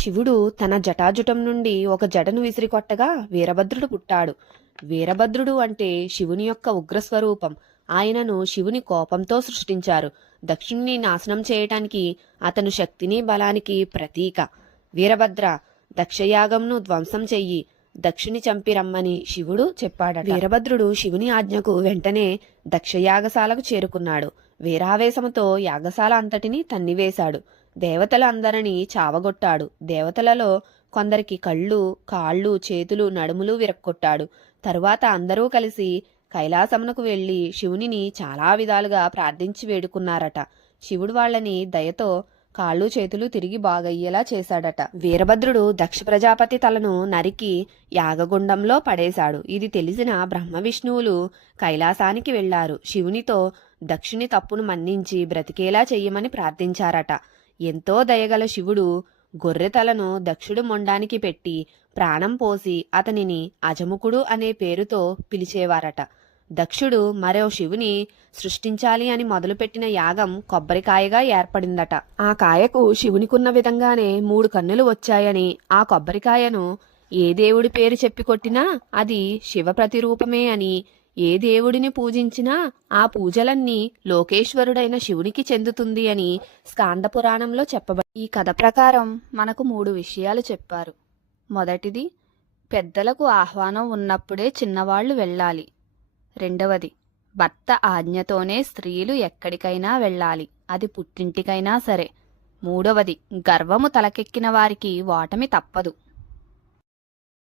శివుడు తన జటాజుటం నుండి ఒక జడను విసిరికొట్టగా వీరభద్రుడు పుట్టాడు. వీరభద్రుడు అంటే శివుని యొక్క ఉగ్రస్వరూపం. ఆయనను శివుని కోపంతో సృష్టించారు. దక్షుణ్ణి నాశనం చేయటానికి అతను శక్తిని బలానికి ప్రతీక. వీరభద్ర దక్షయాగంను ధ్వంసం చెయ్యి దక్షుని చంపి రమ్మని శివుడు చెప్పాడు వీరభద్రుడు శివుని ఆజ్ఞకు వెంటనే దక్షయాగశాలకు చేరుకున్నాడు. వీరావేశముతో యాగశాల అంతటిని తన్నివేశాడు. దేవతలందరినీ చావగొట్టాడు. దేవతలలో కొందరికి కళ్ళు కాళ్ళు చేతులు నడుములు విరక్కొట్టాడు. తరువాత అందరూ కలిసి కైలాసమునకు వెళ్ళి శివునిని చాలా విధాలుగా ప్రార్థించి వేడుకున్నారట. శివుడు వాళ్ళని దయతో కాళ్ళు చేతులు తిరిగి బాగయ్యేలా చేశాడట. వీరభద్రుడు దక్ష ప్రజాపతి తలను నరికి యాగగుండంలో పడేశాడు. ఇది తెలిసిన బ్రహ్మ విష్ణువులు కైలాసానికి వెళ్ళారు శివునితో దక్షుని తప్పును మన్నించి బ్రతికేలా చెయ్యమని ప్రార్థించారట. ఎంతో దయగల శివుడు గొర్రెతలను దక్షుడు మొండానికి పెట్టి ప్రాణం పోసి అతనిని అజముకుడు అనే పేరుతో పిలిచేవారట. దక్షుడు మరో శివుని సృష్టించాలి అని మొదలుపెట్టిన యాగం కొబ్బరికాయగా ఏర్పడిందట. ఆ కాయకు శివునికున్న విధంగానే మూడు కన్నులు వచ్చాయని ఆ కొబ్బరికాయను ఏ దేవుడి పేరు చెప్పి కొట్టినా అది శివ ప్రతిరూపమే అని ఏ దేవుడిని పూజించినా ఆ పూజలన్నీ లోకేశ్వరుడైన శివునికి చెందుతుంది అని స్కాంద పురాణంలో చెప్పబడి ఈ కథ ప్రకారం మనకు మూడు విషయాలు చెప్పారు. మొదటిది పెద్దలకు ఆహ్వానం ఉన్నప్పుడే చిన్నవాళ్ళు వెళ్ళాలి. రెండవది భర్త ఆజ్ఞతోనే స్త్రీలు ఎక్కడికైనా వెళ్ళాలి. అది పుట్టింటికైనా సరే. మూడవది గర్వము తలకెక్కిన వారికి ఓటమి తప్పదు.